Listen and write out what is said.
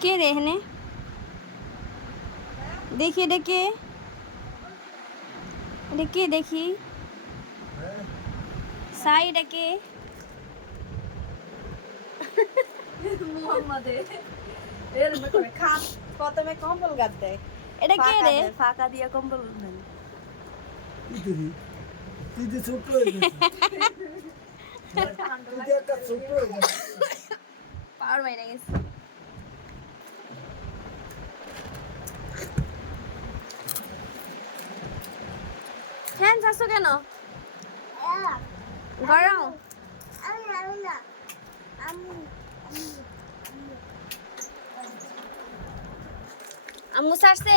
কে রে এখানে দেখি ডেকে ডেকে দেখি সাই ডেকে মোহাম্মদে এরকম করে খাট প্রথমে কম্বল গাদ দেয় এটা কে রে ফাঁকা দিয়ে কম্বল দেন ইতিরি ইতি ছোট হয়ে গেছে ইতি একটা ছোট হয়ে গেছে পাওয়ার বাইরে গেছে ফ্যান চাচ্ছ কেন গরম আম্মু ছাড়ছে